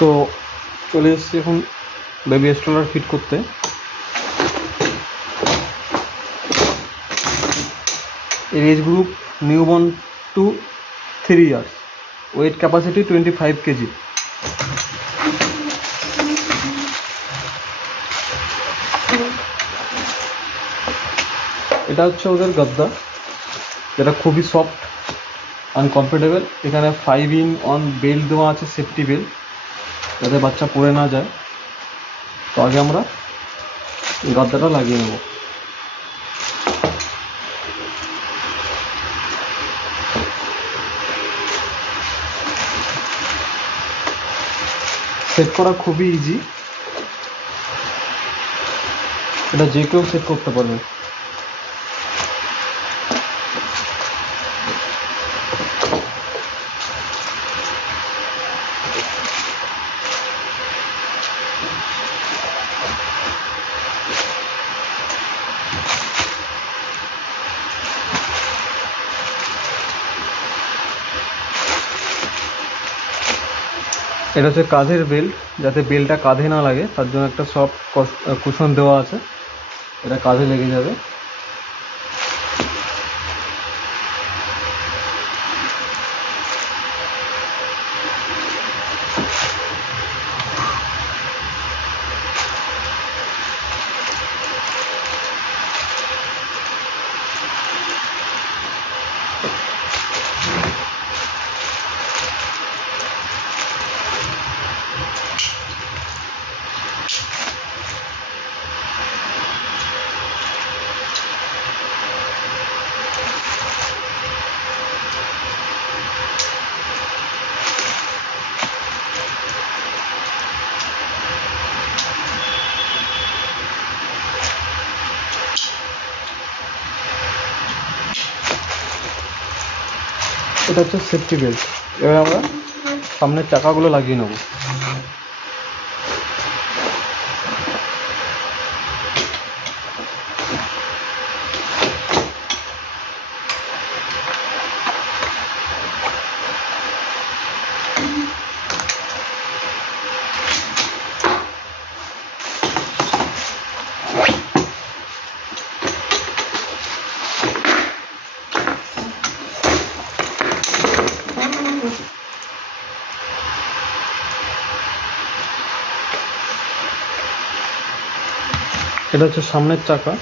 তো চলে এসেছি এখন বেবি স্ট্রলার ফিট করতে। এর age group newborn to 3 years, weight capacity 25 KG. এটা হচ্ছে ওদের গদ্দা, যেটা খুবই সফট অ্যান্ড কমফোর্টেবল। এখানে 5-in-1 বেল্ট দেওয়া আছে, সেফটি বেল্ট, যাতে বাচ্চা পড়ে না যায়। তো আগে আমরা গদ্দাটা লাগিয়ে নেব। সেট করা খুবই ইজি, এটা যে কেউ সেট করতে পারবে। এটা হচ্ছে কাঁধের বেল্ট, যাতে বেল্টটা কাঁধে না লাগে তার জন্য একটা সফট কুশন দেওয়া আছে, এটা কাঁধে লেগে যাবে। এটা হচ্ছে সেফটি বেল্ট। এবার আমরা সামনের চাকাগুলো লাগিয়ে নেব। এটা হচ্ছে সামনের চাকা।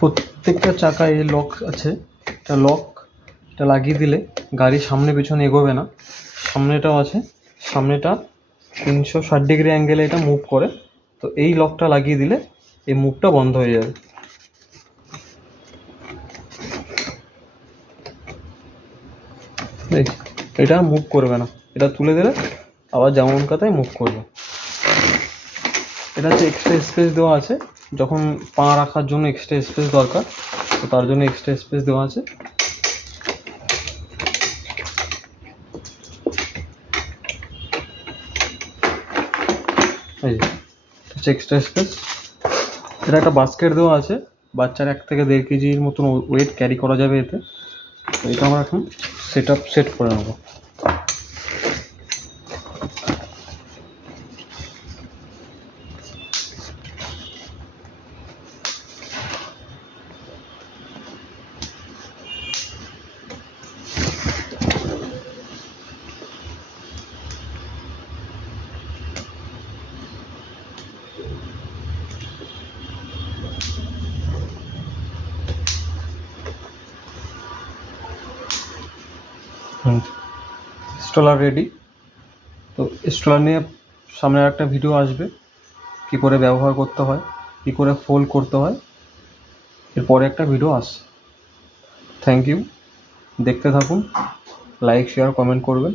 প্রত্যেকটা চাকায় লক আছে, এটা লকটা লাগিয়ে দিলে গাড়ির সামনে পেছনে এগোবে না। সামনেটাও আছে, সামনেটা 360 ডিগ্রি অ্যাঙ্গেলে এটা মুভ করে। তো এই লকটা লাগিয়ে দিলে এই মুভটা বন্ধ হয়ে যাবে। এটা মুভ করবে না, এটা তুলে দিলে আবার যেমন কথায় মুভ করবে। এটা হচ্ছে এক্সট্রা স্পেস দেওয়া আছে, যখন পা রাখার জন্য এক্সট্রা স্পেস দরকার, তো তার জন্য এক্সট্রা স্পেস দেওয়া আছে। এই হচ্ছে এক্সট্রা স্পেস। এটা একটা বাস্কেট দেওয়া আছে, বাচ্চার 1 থেকে 1.5 কেজির মতন ওয়েট ক্যারি করা যাবে এতে। তো এটা আমরা এখন সেট করে নেবো। Stroller ready. তো স্ট্রলার নিয়ে সামনে একটা ভিডিও আসবে, কী করে ব্যবহার করতে হয়, কী করে ফোল্ড করতে হয়, এরপরে একটা ভিডিও আসছে। থ্যাংক ইউ, দেখতে থাকুন, লাইক শেয়ার কমেন্ট করবেন।